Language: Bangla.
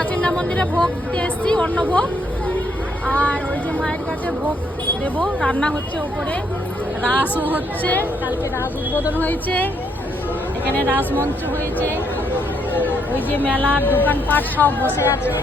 নাচিন্দা মন্দিরে ভোগ দিতে এসেছি, অন্ন ভোগ। আর ওই যে মায়ের কাছে ভোগ দেব, রান্না হচ্ছে ওপরে, রাসও হচ্ছে, কালকে রাস উদ্বোধন হয়েছে, এখানে রাসমঞ্চ হয়েছে, ওই যে মেলার দোকানপাট সব বসে আছে।